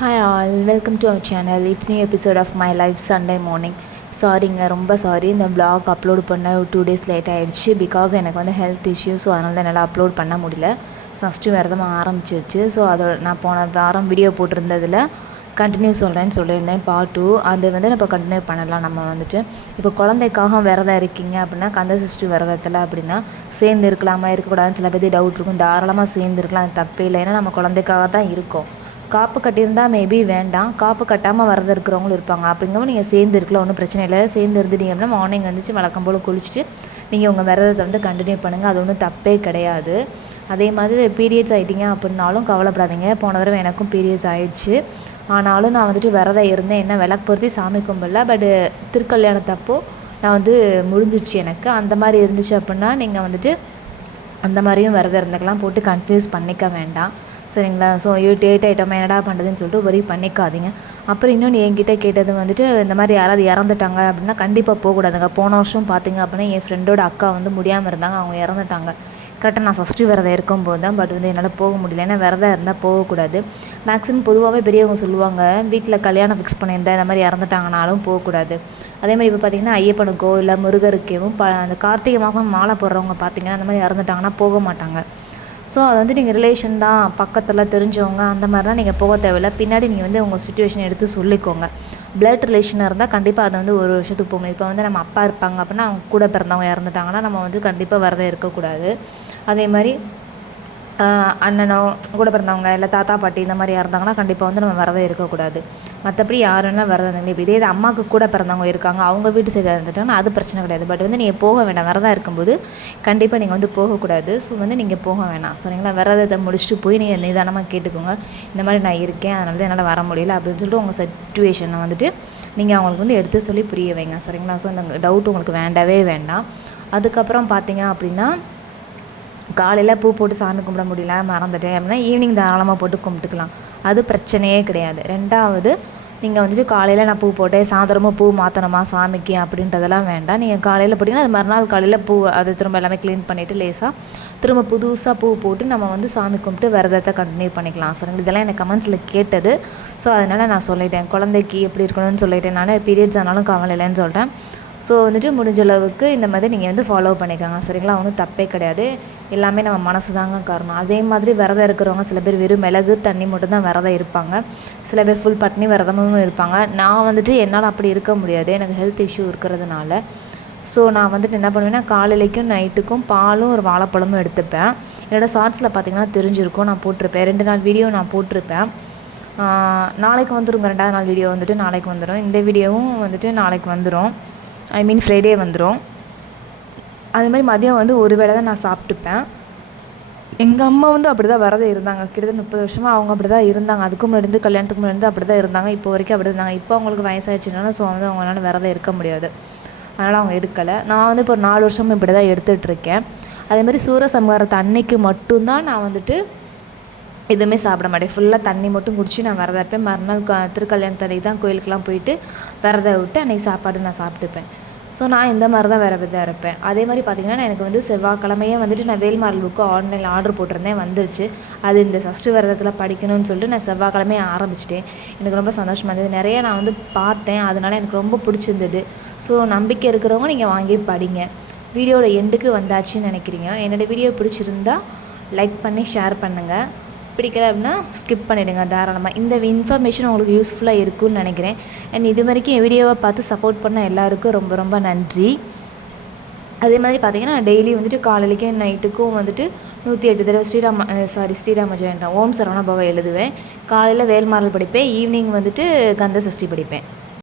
Hi all, welcome to our channel. It's new episode of my life Sunday morning. சாரிங்க, ரொம்ப sorry. இந்த vlog upload பண்ண ஒரு 2 days late ஆகிடுச்சு. Because எனக்கு வந்து ஹெல்த் இஷ்யூ. ஸோ அதனால தான் என்னால் அப்லோட் பண்ண முடியல. ஃபஸ்ட்டு விரதமாக ஆரம்பிச்சிருச்சு. ஸோ அதோட நான் போன வாரம் வீடியோ போட்டிருந்ததில் கண்டினியூ சொல்கிறேன்னு சொல்லியிருந்தேன் பார்ட் 2. அது வந்து இப்போ கண்டினியூ பண்ணலாம். நம்ம வந்துட்டு இப்போ குழந்தைக்காக விரதம் இருக்கீங்க அப்படின்னா, கந்த சஷ்டி விரதத்தில் அப்படின்னா சேர்ந்து இருக்கலாமா இருக்கக்கூடாதுன்னு சில பேருக்கு டவுட் இருக்கும். தாராளமாக சேர்ந்து இருக்கலாம், அது தப்பே இல்லை. ஏன்னா நம்ம குழந்தைக்காக தான் இருக்கோம். காப்பு கட்டியிருந்தால் மேபி வேண்டாம், காப்பு கட்டாமல் வரது இருக்கிறவங்களும் இருப்பாங்க. அப்படிங்கும்போது நீங்கள் சேர்ந்து இருக்கலாம், ஒன்றும் பிரச்சனை இல்லை. சேர்ந்து இருந்துட்டீங்க அப்படின்னா மார்னிங் வந்துச்சு வழக்கம் போல் குளிச்சுட்டு நீங்கள் உங்கள் விரதத்தை வந்து கண்டினியூ பண்ணுங்கள். அது ஒன்றும் தப்பே கிடையாது. அதே மாதிரி பீரியட்ஸ் ஆகிட்டீங்க அப்படின்னாலும் கவலைப்படாதீங்க. போன தடவை எனக்கும் பீரியட்ஸ் ஆகிடுச்சு. ஆனாலும் நான் வந்துட்டு விரதம் இருந்தேன். என்ன விளக்கு பொருத்தி சாமி கும்பிடல. பட்டு திருக்கல்யாணத்தப்போ நான் வந்து முடிஞ்சிருச்சு எனக்கு. அந்த மாதிரி இருந்துச்சு அப்படின்னா நீங்கள் வந்துட்டு அந்த மாதிரியும் விரதம் இருந்துக்கலாம். போட்டு கன்ஃபியூஸ் பண்ணிக்க வேண்டாம், சரிங்களா? ஸோ டேட் ஐட்டமாக என்னடா பண்ணுறதுன்னு சொல்லிட்டு ஒரே பண்ணிக்காதீங்க. அப்புறம் இன்னொன்று என்கிட்ட கேட்டது வந்துட்டு, இந்த மாதிரி யாராவது இறந்துட்டாங்க அப்படின்னா கண்டிப்பாக போகக்கூடாதுங்க. போன வருஷம் பார்த்திங்க அப்படின்னா என் ஃப்ரெண்டோட அக்கா வந்து முடியாமல் இருந்தாங்க, அவங்க இறந்துட்டாங்க. கரெக்டாக நான் சஷ்டி விரதம் இருக்கும்போது தான். பட் வந்து என்னால் போக முடியல. ஏன்னா விரதம் இருந்தால் போகக்கூடாது. மேக்ஸிமம் பொதுவாகவே பெரியவங்க சொல்லுவாங்க, வீட்டில் கல்யாணம் ஃபிக்ஸ் பண்ணியிருந்தேன் இந்த மாதிரி இறந்துட்டாங்கனாலும் போகக்கூடாது. அதே மாதிரி இப்போ பார்த்திங்கன்னா ஐயப்பனுக்கோ இல்லை முருகருக்கேவும் அந்த கார்த்திகை மாதம் மாலை போடுறவங்க பார்த்திங்கன்னா அந்த மாதிரி இறந்துட்டாங்கன்னா போக மாட்டாங்க. ஸோ அது வந்து நீங்கள் ரிலேஷன் தான், பக்கத்தில் தெரிஞ்சவங்க அந்த மாதிரிலாம் நீங்கள் போக தேவையில்லை. பின்னாடி நீங்கள் வந்து உங்கள் சுச்சுவேஷன் எடுத்து சொல்லிக்கோங்க. பிளட் ரிலேஷனாக இருந்தால் கண்டிப்பாக அதை வந்து ஒரு வருஷத்துக்கு போகணும். இப்போ வந்து நம்ம அப்பா இருப்பாங்க அப்படின்னா அவங்க கூட பிறந்தவங்க இறந்துட்டாங்கன்னா நம்ம வந்து கண்டிப்பாக விரதம் இருக்கக்கூடாது. அதே மாதிரி அண்ணனோ கூட பிறந்தவங்க இல்லை தாத்தா பாட்டி இந்த மாதிரி இறந்தாங்கன்னா கண்டிப்பாக வந்து நம்ம விரதம் இருக்கக்கூடாது. மற்றபடி யாருன்னா விரதம் இருந்தீங்க. இப்போ இதே அம்மாவுக்கு கூட பிறந்தவங்க இருக்காங்க, அவங்க வீட்டு சைடு இருந்துட்டாங்கன்னா அது பிரச்சனை கிடையாது. பட் வந்து நீங்கள் போக வேண்டாம். விரதம் இருக்கும்போது கண்டிப்பாக நீங்கள் வந்து போகக்கூடாது. ஸோ வந்து நீங்கள் போக வேணாம், சரிங்களா? விரதத்தை முடிச்சுட்டு போய் நீங்கள் நிதானமாக கேட்டுக்கோங்க, இந்த மாதிரி நான் இருக்கேன், அதனால தான் என்னால் வர முடியல அப்படின்னு சொல்லிட்டு உங்கள் சிச்சுவேஷனை வந்துட்டு நீங்கள் அவங்களுக்கு வந்து எடுத்து சொல்லி புரிய வைங்க, சரிங்களா? ஸோ இந்த டவுட் உங்களுக்கு வேண்டவே வேண்டாம். அதுக்கப்புறம் பார்த்தீங்க அப்படின்னா, காலையில் பூ போட்டு சாமி கும்பிட முடியல, மறந்துட்டேன் அப்படின்னா ஈவினிங் தாராளமாக போட்டு கும்பிட்டுக்கலாம், அது பிரச்சனையே கிடையாது. ரெண்டாவது, நீங்கள் வந்துட்டு காலையில் நான் பூ போட்டேன் சாயந்தரமும் பூ மாற்றணுமா சாமிக்கு அப்படின்றதெல்லாம் வேண்டாம். நீங்கள் காலையில் போட்டிங்கன்னா அது மறுநாள் காலையில் பூ அது திரும்ப எல்லாமே க்ளீன் பண்ணிவிட்டு லேசாக திரும்ப புதுசாக பூ போட்டு நம்ம வந்து சாமி கும்பிட்டு விரதத்தை கண்டினியூ பண்ணிக்கலாம், சரிங்க? இதெல்லாம் எனக்கு கமெண்ட்ஸில் கேட்டது. ஸோ அதனால் நான் சொல்லிட்டேன், குழந்தைக்கு எப்படி இருக்கணும்னு சொல்லிட்டேன். நான் பீரியட்ஸ் ஆனாலும் கவலை இல்லைன்னு சொல்கிறேன். ஸோ வந்துட்டு முடிஞ்ச அளவுக்கு இந்த மாதிரி நீங்கள் வந்து ஃபாலோ பண்ணிக்கோங்க, சரிங்களா? ஒன்றும் தப்பே கிடையாது. எல்லாமே நம்ம மனசு தாங்க காரணம். அதே மாதிரி விரதம் இருக்கிறவங்க சில பேர் வெறும் மிளகு தண்ணி மட்டும் தான் விரதம் இருப்பாங்க. சில பேர் ஃபுல் பட்னி விரதமும் இருப்பாங்க. நான் வந்துட்டு என்னால் அப்படி இருக்க முடியாது, எனக்கு ஹெல்த் இஷ்யூ இருக்கிறதுனால. ஸோ நான் வந்துட்டு என்ன பண்ணுவேன்னா, காலையிலைக்கும் நைட்டுக்கும் பாலும் ஒரு வாழைப்பழமும் எடுத்துப்பேன். என்னோடய ஷார்ட்ஸில் பார்த்திங்கன்னா தெரிஞ்சிருக்கும், நான் போட்டிருப்பேன். 2 நாள் வீடியோ நான் போட்டிருப்பேன். நாளைக்கு வந்துடுங்க. 2வது நாள் வீடியோ வந்துட்டு நாளைக்கு வந்துடும். இந்த வீடியோவும் வந்துட்டு நாளைக்கு வந்துடும், ஐ மீன் ஃப்ரைடே வந்துடும். அதே மாதிரி மதியம் வந்து ஒரு வேளை தான் நான் சாப்பிட்டுப்பேன். எங்கள் அம்மா வந்து அப்படி தான் விரதம் இருந்தாங்க. கிட்டத்தட்ட 30 வருஷமாக அவங்க அப்படி தான் இருந்தாங்க. அதுக்கு முன்னாடி கல்யாணத்துக்கு முன்னாடி அப்படி தான் இருந்தாங்க. இப்போ வரைக்கும் அப்படி இருந்தாங்க. இப்போ அவங்களுக்கு வயசாகிடுச்சுனால ஸோ வந்து அவங்களால விரதம் இருக்க முடியாது, அதனால் அவங்க எடுக்கலை. நான் வந்து இப்போ ஒரு 4 வருஷமும் இப்படி தான் எடுத்துகிட்ருக்கேன். அதேமாதிரி சூரசம்ஹாரத்து அன்னைக்கு மட்டும்தான் நான் வந்துட்டு எதுவுமே சாப்பிட மாட்டேன். ஃபுல்லாக தண்ணி மட்டும் குடிச்சு நான் விரதம் இருப்பேன். மறுநாள் திருக்கல்யாணத்து அன்றைக்கி தான் கோயிலுக்கெலாம் போயிட்டு விரதம் விட்டு அன்றைக்கி சாப்பாடு நான் சாப்பிட்டுப்பேன். ஸோ நான் இந்த மாதிரி தான் விரதம் இருப்பேன். அதே மாதிரி பார்த்திங்கன்னா எனக்கு வந்து செவ்வாய்க்கிழமையே வந்துட்டு நான் வேல்மாரல் புக்கு ஆன்லைனில் ஆர்டர் போட்டிருந்தேன், வந்துருச்சு. அது இந்த சஷ்டி விரதத்தில் படிக்கணும்னு சொல்லிட்டு நான் செவ்வாய்க்கிழமையே ஆரம்பிச்சிட்டேன். எனக்கு ரொம்ப சந்தோஷமாக இருந்தது. நிறைய நான் வந்து பார்த்தேன், அதனால் எனக்கு ரொம்ப பிடிச்சிருந்தது. ஸோ நம்பிக்கை இருக்கிறவங்க நீங்கள் வாங்கி படிங்க. வீடியோட எண்டுக்கு வந்தாச்சுன்னு நினைக்கிறீங்க. என்னோடய வீடியோ பிடிச்சிருந்தா லைக் பண்ணி ஷேர் பண்ணுங்கள். பிடிக்கல அப்படின்னா ஸ்கிப் பண்ணிவிடுங்க தாராளமாக. இந்த இன்ஃபர்மேஷன் உங்களுக்கு யூஸ்ஃபுல்லாக இருக்கும்னு நினைக்கிறேன். அண்ட் இது வரைக்கும் என் வீடியோவை பார்த்து சப்போர்ட் பண்ண எல்லாருக்கும் ரொம்ப ரொம்ப நன்றி. அதே மாதிரி பார்த்திங்கன்னா டெய்லி வந்துட்டு காலையிலைக்கும் நைட்டுக்கும் வந்துட்டு 108 தடவை ஸ்ரீராம ஜெயண்டா ஓம் சரவண பவ எழுதுவேன். காலையில் வேல்மாரல் படிப்பேன், ஈவினிங் வந்துட்டு கந்த சஷ்டி படிப்பேன்.